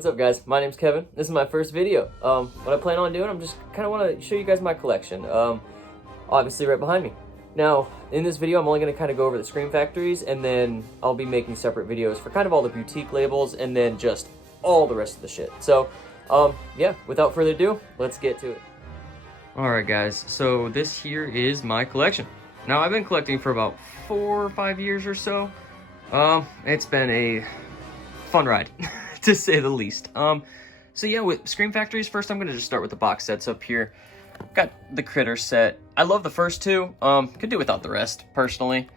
What's up, guys? My name's Kevin. This is my first video. What I plan on doing, I'm just kind of want to show you guys my collection. Obviously right behind me. Now, in this video, I'm only going to kind of go over the Scream Factories, and then I'll be making separate videos for kind of all the boutique labels, and then just all the rest of the shit. So, yeah, without further ado, let's get to it. Alright guys, so this here is my collection. Now, I've been collecting for about 4 or 5 years or so. It's been a fun ride, to say the least. So yeah, with Scream Factories, first I'm going to just start with the box sets up here. Got the Critter set. I love the first two. Could do without the rest, personally.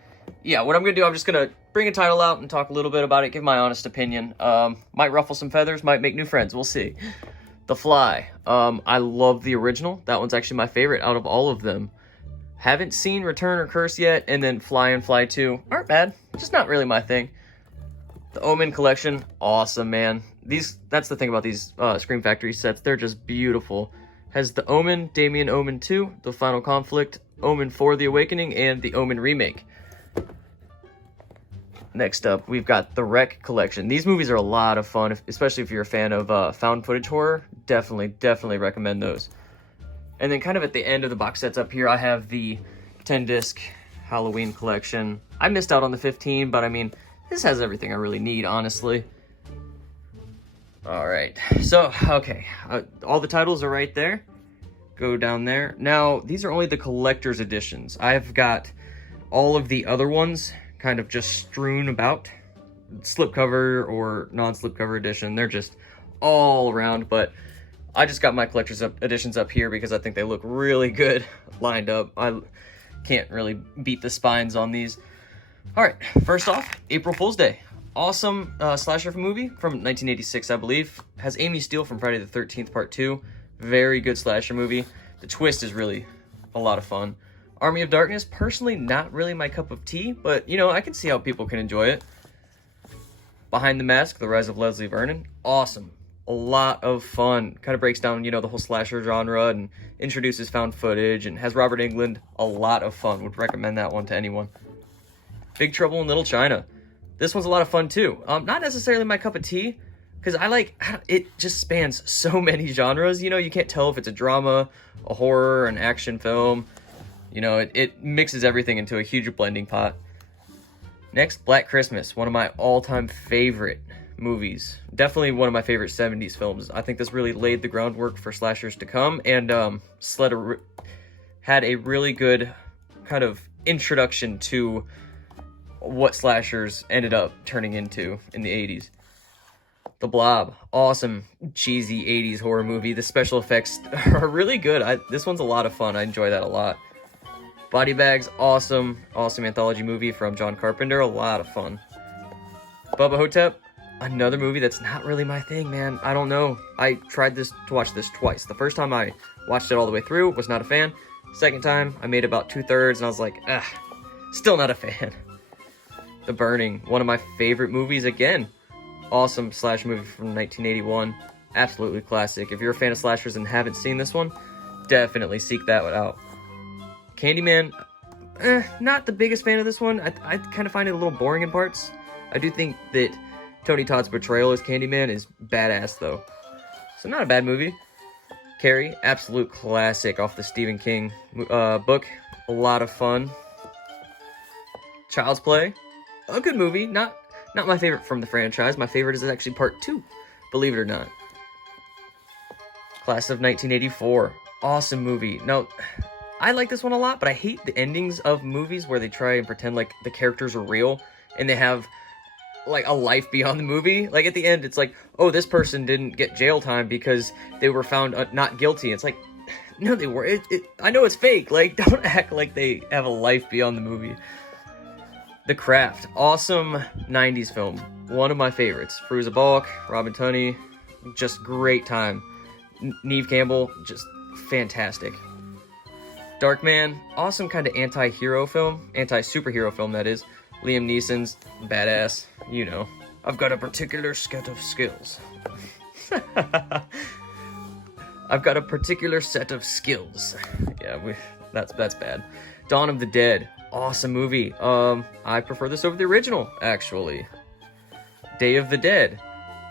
Yeah, what I'm going to do, I'm just going to bring a title out and talk a little bit about it, give my honest opinion. Might ruffle some feathers, might make new friends, we'll see. The Fly. I love the original. That one's actually my favorite out of all of them. Haven't seen Return or Curse yet, and then Fly and Fly 2 aren't bad. Just not really my thing. The Omen collection, awesome, man. That's the thing about these Scream Factory sets. They're just beautiful. Has the Omen, Damien Omen 2, The Final Conflict, Omen 4, The Awakening, and the Omen remake. Next up, we've got the Wreck collection. These movies are a lot of fun, especially if you're a fan of found footage horror. Definitely recommend those. And then kind of at the end of the box sets up here, I have the 10-disc Halloween collection. I missed out on the 15, but I mean, this has everything I really need, honestly. Alright, so, okay. All the titles are right there. Go down there. Now, these are only the collector's editions. I've got all of the other ones kind of just strewn about. Slipcover or non-slipcover edition. They're just all around, but I just got my collector's editions up here because I think they look really good lined up. I can't really beat the spines on these. Alright, first off, April Fool's Day. Awesome slasher movie from 1986, I believe. Has Amy Steele from Friday the 13th Part 2. Very good slasher movie. The twist is really a lot of fun. Army of Darkness, personally not really my cup of tea, but, you know, I can see how people can enjoy it. Behind the Mask, The Rise of Leslie Vernon. Awesome. A lot of fun. Kind of breaks down, you know, the whole slasher genre and introduces found footage and has Robert Englund. A lot of fun. Would recommend that one to anyone. Big Trouble in Little China. This one's a lot of fun too. Not necessarily my cup of tea, because it just spans so many genres. You know, you can't tell if it's a drama, a horror, an action film. You know, it mixes everything into a huge blending pot. Next, Black Christmas, one of my all-time favorite movies. Definitely one of my favorite 70s films. I think this really laid the groundwork for slashers to come, and had a really good kind of introduction to what slashers ended up turning into in the 80s. The Blob, awesome, cheesy 80s horror movie. The special effects are really good. This one's a lot of fun. I enjoy that a lot. Body Bags, awesome anthology movie from John Carpenter. A lot of fun. Bubba Hotep, another movie that's not really my thing, man. I don't know. I tried to watch this twice. The first time I watched it all the way through, was not a fan. Second time, I made about 2/3, and I was like, still not a fan. The Burning, one of my favorite movies again. Awesome slash movie from 1981. Absolutely classic. If you're a fan of slashers and haven't seen this one, definitely seek that one out. Candyman, not the biggest fan of this one. I kind of find it a little boring in parts. I do think that Tony Todd's portrayal as Candyman is badass though. So not a bad movie. Carrie, absolute classic off the Stephen King book. A lot of fun. Child's Play, a good movie. Not my favorite from the franchise. My favorite is actually Part 2, believe it or not. Class of 1984, awesome movie. Now, I like this one a lot, but I hate the endings of movies where they try and pretend like the characters are real and they have like a life beyond the movie. Like at the end, it's like, oh, this person didn't get jail time because they were found not guilty. It's like, no, they were. I know it's fake. Like, don't act like they have a life beyond the movie. The Craft, awesome 90s film. One of my favorites. Fairuza Balk, Robin Tunney, just great time. Neve Campbell, just fantastic. Darkman, awesome kind of anti-hero film. Anti-superhero film, that is. Liam Neeson's badass, you know. I've got a particular set of skills. I've got a particular set of skills. Yeah, that's bad. Dawn of the Dead, awesome movie. I prefer this over the original, actually. Day of the Dead,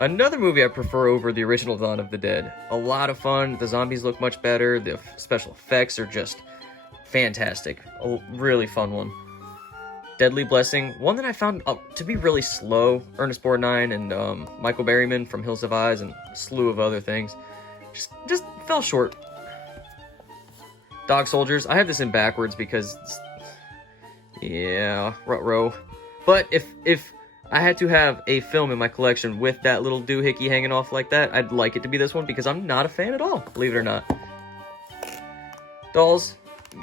Another movie I prefer over the original Dawn of the Dead. A lot of fun. The zombies look much better. The special effects are just fantastic. A really fun one. Deadly Blessing, one that I found to be really slow. Ernest Borgnine and Michael Berryman from Hills Have Eyes and a slew of other things. Just fell short. Dog Soldiers, I have this in backwards because, yeah, ruh-roh. But if I had to have a film in my collection with that little doohickey hanging off like that, I'd like it to be this one because I'm not a fan at all, believe it or not. Dolls,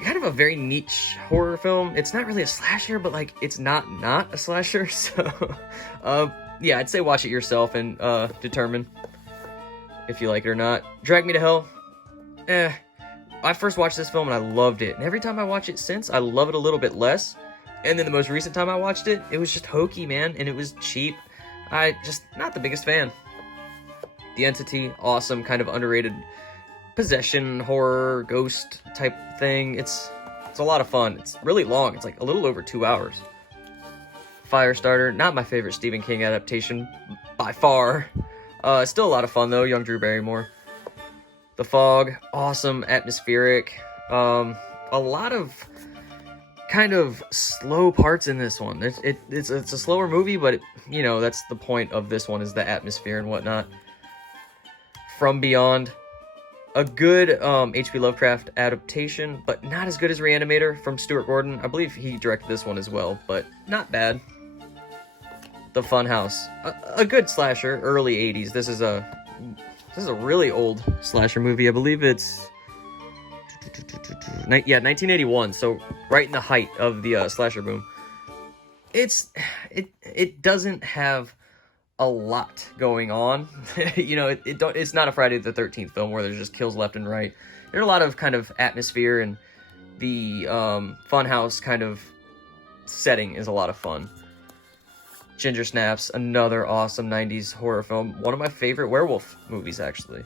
kind of a very niche horror film. It's not really a slasher, but like it's not a slasher. So, yeah, I'd say watch it yourself and determine if you like it or not. Drag Me to Hell, I first watched this film and I loved it, and every time I watch it since, I love it a little bit less. And then the most recent time I watched it, it was just hokey, man, and it was cheap. I just not the biggest fan. The Entity, awesome, kind of underrated possession horror ghost type thing. It's a lot of fun. It's really long. It's like a little over 2 hours. Firestarter, not my favorite Stephen King adaptation by far. Still a lot of fun though. Young Drew Barrymore. The Fog, awesome, atmospheric. A lot of kind of slow parts in this one. It's a slower movie, but you know, that's the point of this one, is the atmosphere and whatnot. From Beyond, a good H.P. Lovecraft adaptation, but not as good as Reanimator from Stuart Gordon. I believe he directed this one as well, but not bad. The Funhouse, a good slasher, early 80s. This is a really old slasher movie. I believe it's 1981, so right in the height of the slasher boom. It doesn't have a lot going on. You know, it's not a Friday the 13th film where there's just kills left and right. There's a lot of kind of atmosphere, and the funhouse kind of setting is a lot of fun. Ginger Snaps, another awesome 90s horror film. One of my favorite werewolf movies, actually.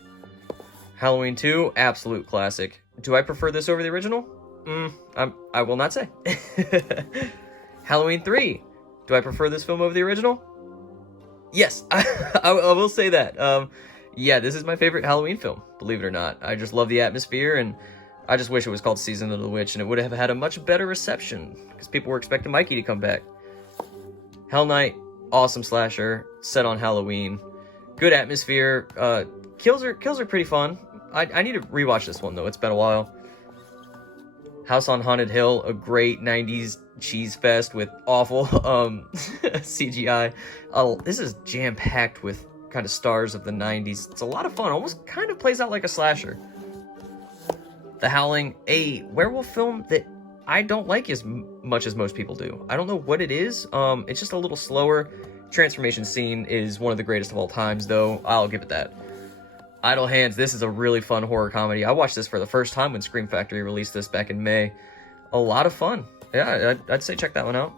Halloween 2, absolute classic. Do I prefer this over the original? I will not say. Halloween 3, do I prefer this film over the original? Yes, I will say that. Yeah, this is my favorite Halloween film, believe it or not. I just love the atmosphere, and I just wish it was called Season of the Witch, and it would have had a much better reception, because people were expecting Mikey to come back. Hell Night, awesome slasher, set on Halloween. Good atmosphere. Kills are pretty fun. I need to rewatch this one, though. It's been a while. House on Haunted Hill, a great 90s cheese fest with awful CGI. This is jam-packed with kind of stars of the 90s. It's a lot of fun. Almost kind of plays out like a slasher. The Howling, a werewolf film that I don't like as much as most people do. I don't know what it is. It's just a little slower. Transformation scene is one of the greatest of all times, though. I'll give it that. Idle Hands, this is a really fun horror comedy. I watched this for the first time when Scream Factory released this back in May. A lot of fun. Yeah, I'd say check that one out.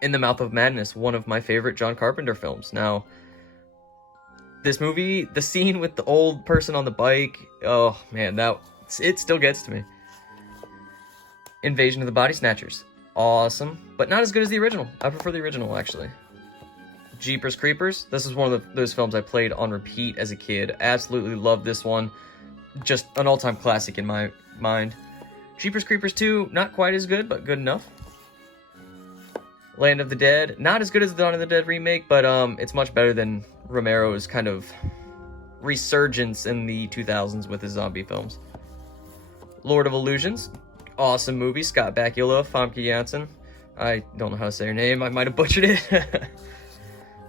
In the Mouth of Madness, one of my favorite John Carpenter films. Now, this movie, the scene with the old person on the bike, oh man, it still gets to me. Invasion of the Body Snatchers, awesome, but not as good as the original. I prefer the original, actually. Jeepers Creepers, this is one of those films I played on repeat as a kid. Absolutely loved this one. Just an all-time classic in my mind. Jeepers Creepers 2, not quite as good, but good enough. Land of the Dead, not as good as the Dawn of the Dead remake, but it's much better than Romero's kind of resurgence in the 2000s with his zombie films. Lord of Illusions, awesome movie. Scott Bakula, Famke Janssen. I don't know how to say her name. I might have butchered it.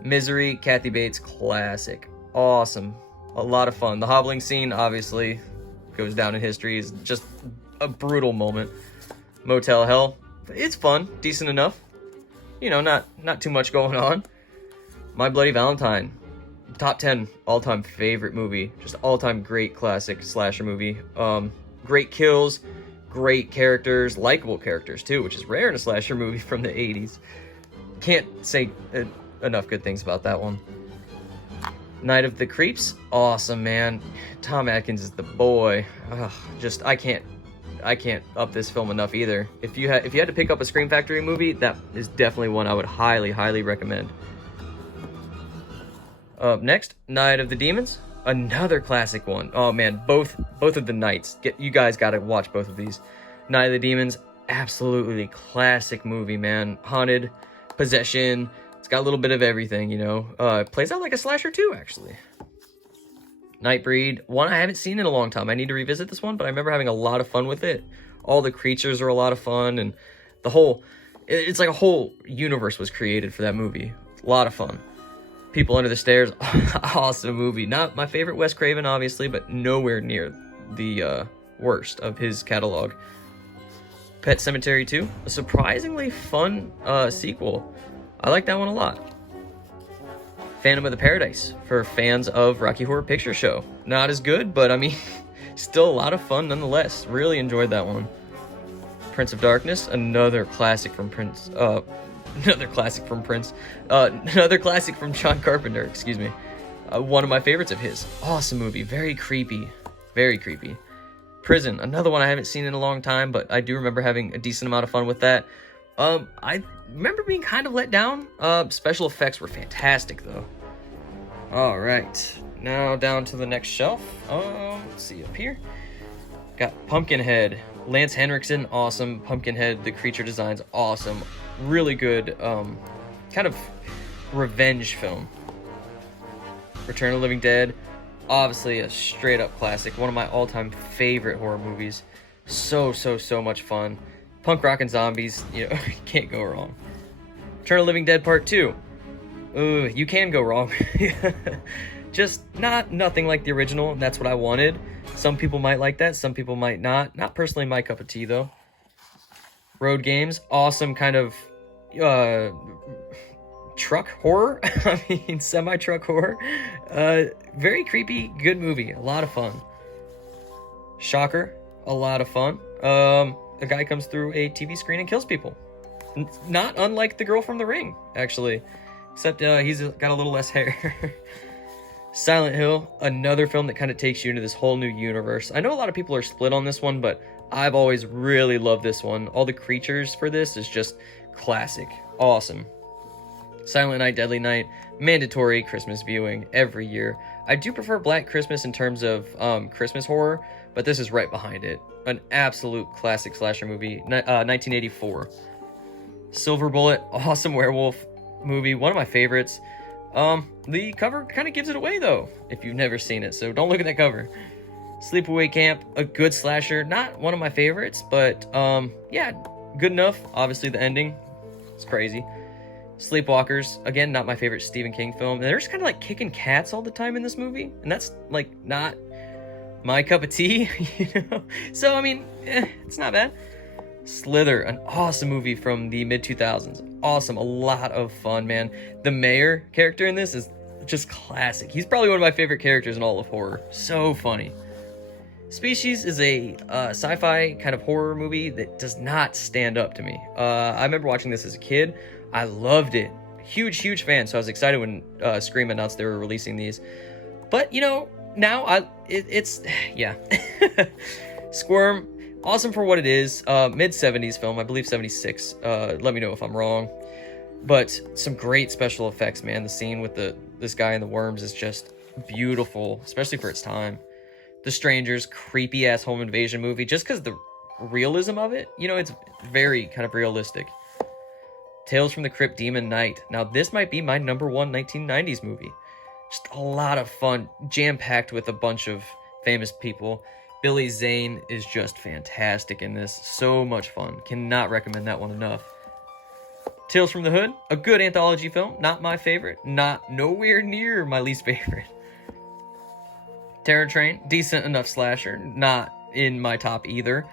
Misery, Kathy Bates, classic. Awesome. A lot of fun. The hobbling scene, obviously, goes down in history. Is just a brutal moment. Motel Hell, it's fun. Decent enough. You know, not too much going on. My Bloody Valentine, top 10 all-time favorite movie. Just all-time great classic slasher movie. Great kills, great characters, likable characters too, which is rare in a slasher movie from the 80s. Can't say enough good things about that one. Night of the Creeps, awesome, man. Tom Atkins is the boy. Ugh, I can't up this film enough either. If you had to pick up a Scream Factory movie, that is definitely one I would highly recommend. Up next, Night of the Demons, another classic one. Oh man, both of the nights. You guys gotta watch both of these. Night of the Demons, absolutely classic movie, man. Haunted, possession. It's got a little bit of everything, you know. It plays out like a slasher too, actually. Nightbreed, one I haven't seen in a long time. I need to revisit this one, but I remember having a lot of fun with it. All the creatures are a lot of fun, and the whole, it's like a whole universe was created for that movie. A lot of fun. People Under the Stairs, awesome movie. Not my favorite Wes Craven, obviously, but nowhere near the worst of his catalog. Pet Sematary 2, a surprisingly fun sequel. I like that one a lot. Phantom of the Paradise, for fans of Rocky Horror Picture Show. Not as good, but I mean, still a lot of fun nonetheless. Really enjoyed that one. Prince of Darkness, another classic from another classic from John Carpenter, excuse me. One of my favorites of his. Awesome movie, very creepy, very creepy. Prison, another one I haven't seen in a long time, but I do remember having a decent amount of fun with that. I remember being kind of let down. Special effects were fantastic, though. All right, now down to the next shelf. Let's see up here. Got Pumpkinhead. Lance Henriksen, awesome. Pumpkinhead, the creature designs, awesome. Really good, kind of revenge film. Return of the Living Dead, obviously a straight up classic. One of my all-time favorite horror movies. So much fun. Punk rock and zombies, you know, you can't go wrong. Return of the Living Dead Part 2. Ooh, you can go wrong. Just nothing like the original, and that's what I wanted. Some people might like that, some people might not. Not personally my cup of tea, though. Road Games, awesome kind of truck horror. I mean, semi-truck horror. Very creepy, good movie, a lot of fun. Shocker, a lot of fun. A guy comes through a TV screen and kills people. Not unlike the girl from The Ring, actually. Except he's got a little less hair. Silent Hill, another film that kind of takes you into this whole new universe. I know a lot of people are split on this one, but I've always really loved this one. All the creatures for this is just classic. Awesome. Silent Night, Deadly Night, mandatory Christmas viewing every year. I do prefer Black Christmas in terms of Christmas horror, but this is right behind it. An absolute classic slasher movie, 1984. Silver Bullet, awesome werewolf movie, one of my favorites. The cover kind of gives it away, though, if you've never seen it, so don't look at that cover. Sleepaway Camp, a good slasher, not one of my favorites, but yeah, good enough. Obviously, the ending, it's crazy. Sleepwalkers, again, not my favorite Stephen King film. And they're just kind of like kicking cats all the time in this movie, and that's like not my cup of tea, you know? So, I mean, it's not bad. Slither, an awesome movie from the mid-2000s. Awesome, a lot of fun, man. The mayor character in this is just classic. He's probably one of my favorite characters in all of horror. So funny. Species is a sci-fi kind of horror movie that does not stand up to me. I remember watching this as a kid. I loved it. Huge fan, so I was excited when Scream announced they were releasing these. But, you know, now it's yeah. Squirm, awesome for what it is. Mid-70s film, I believe 76. Let me know if I'm wrong. But some great special effects, man. The scene with this guy and the worms is just beautiful, especially for its time. The Strangers, creepy-ass home invasion movie, just because the realism of it, you know, it's very kind of realistic. Tales from the Crypt, Demon Knight. Now, this might be my number one 1990s movie. Just a lot of fun, jam-packed with a bunch of famous people. Billy Zane is just fantastic in this. So much fun. Cannot recommend that one enough. Tales from the Hood, a good anthology film. Not my favorite. Nowhere near my least favorite. Terror Train, decent enough slasher. Not in my top either.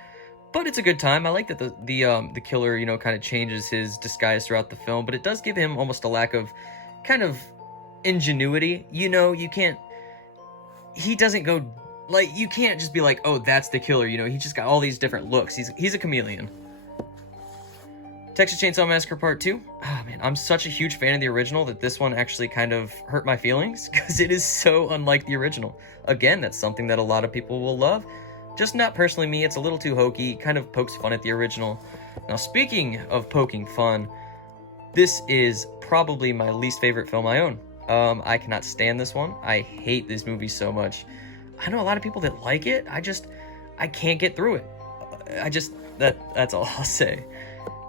But it's a good time. I like that the killer, you know, kind of changes his disguise throughout the film. But it does give him almost a lack of kind of ingenuity. You know, you can't... He doesn't go... Like, you can't just be like, oh, that's the killer, you know? He just got all these different looks. He's a chameleon. Texas Chainsaw Massacre Part 2. Oh, man, I'm such a huge fan of the original that this one actually kind of hurt my feelings because it is so unlike the original. Again, that's something that a lot of people will love. Just not personally me. It's a little too hokey. Kind of pokes fun at the original. Now, speaking of poking fun, this is probably my least favorite film I own. I cannot stand this one. I hate this movie so much. I know a lot of people that like it. I can't get through it. That's all I'll say.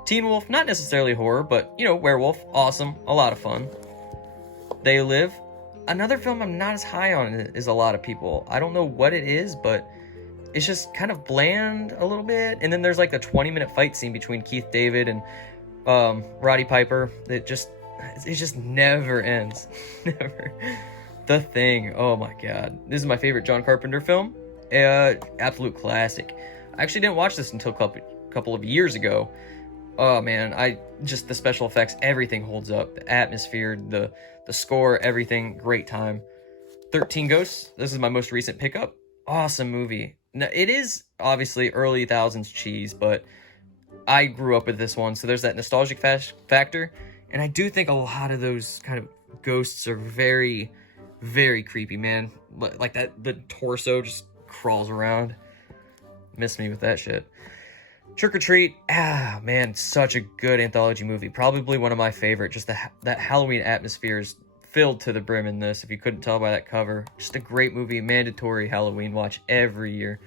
Teen Wolf, not necessarily horror, but, you know, werewolf, awesome, a lot of fun. They Live, another film I'm not as high on as a lot of people. I don't know what it is, but it's just kind of bland a little bit. And then there's like a 20-minute fight scene between Keith David and Roddy Piper. It just never ends. Never. The Thing. Oh my god. This is my favorite John Carpenter film. Absolute classic. I actually didn't watch this until a couple of years ago. Oh man, the special effects, everything holds up. The atmosphere, the score, everything, great time. 13 Ghosts. This is my most recent pickup. Awesome movie. Now, it is obviously early thousands cheese, but I grew up with this one, so there's that nostalgic factor. And I do think a lot of those kind of ghosts are very, very creepy, man. Like that, the torso just crawls around. Miss me with that shit. Trick or Treat, man, such a good anthology movie. Probably one of my favorite. Just that Halloween atmosphere is filled to the brim in this, if you couldn't tell by that cover. Just a great movie, mandatory Halloween watch every year.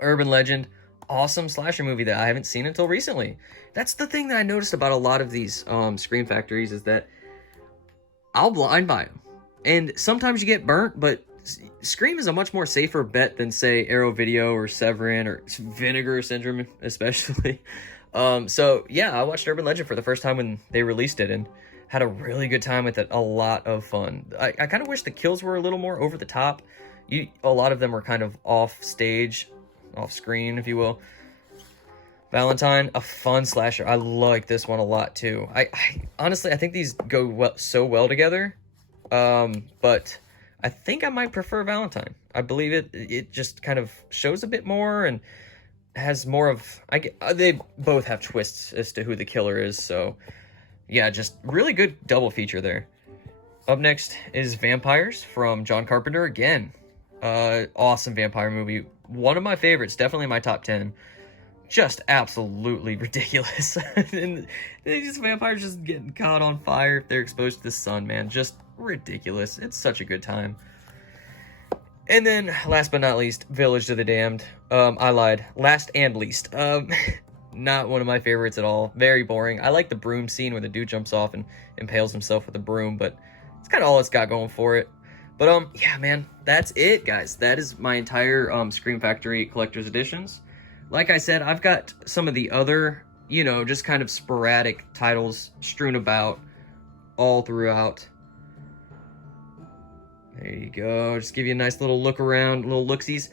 Urban Legend, awesome slasher movie that I haven't seen until recently. That's the thing that I noticed about a lot of these Scream Factories, is that I'll blind buy them. And sometimes you get burnt, but Scream is a much more safer bet than, say, Arrow Video or Severin or Vinegar Syndrome, especially. So, yeah, I watched Urban Legend for the first time when they released it and had a really good time with it. A lot of fun. I kind of wish the kills were a little more over the top. A lot of them were kind of off stage, off screen, if you will. Valentine, a fun slasher. I like this one a lot, too. I honestly, I think these go so well together. But I think I might prefer Valentine. I believe it just kind of shows a bit more and has more of... they both have twists as to who the killer is, so... yeah, just really good double feature there. Up next is Vampires from John Carpenter again. Awesome vampire movie. One of my favorites, definitely my top 10. Just absolutely ridiculous. And these vampires just getting caught on fire if they're exposed to the sun, man. Just ridiculous. It's such a good time. And then, last but not least, Village of the Damned. I lied. Last and least. Not one of my favorites at all. Very boring. I like the broom scene where the dude jumps off and impales himself with a broom, but it's kind of all it's got going for it. But, yeah, man, that's it, guys. That is my entire Scream Factory Collector's Editions. Like I said, I've got some of the other, you know, just kind of sporadic titles strewn about all throughout. There you go. Just give you a nice little look around, little looksies.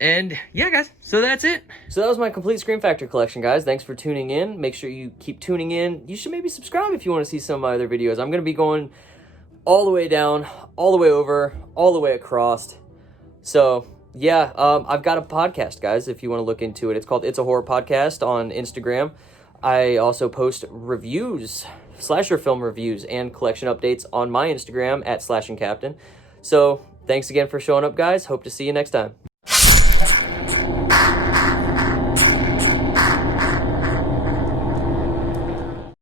And yeah, guys, so that's it. So that was my complete Scream Factory collection, guys. Thanks for tuning in. Make sure you keep tuning in. You should maybe subscribe if you want to see some of my other videos. I'm going to be going all the way down, all the way over, all the way across. So yeah, I've got a podcast, guys, if you want to look into it. It's called It's a Horror Podcast on Instagram. I also post reviews, slasher film reviews, and collection updates on my Instagram at SlashinCaptain. So thanks again for showing up, guys. Hope to see you next time.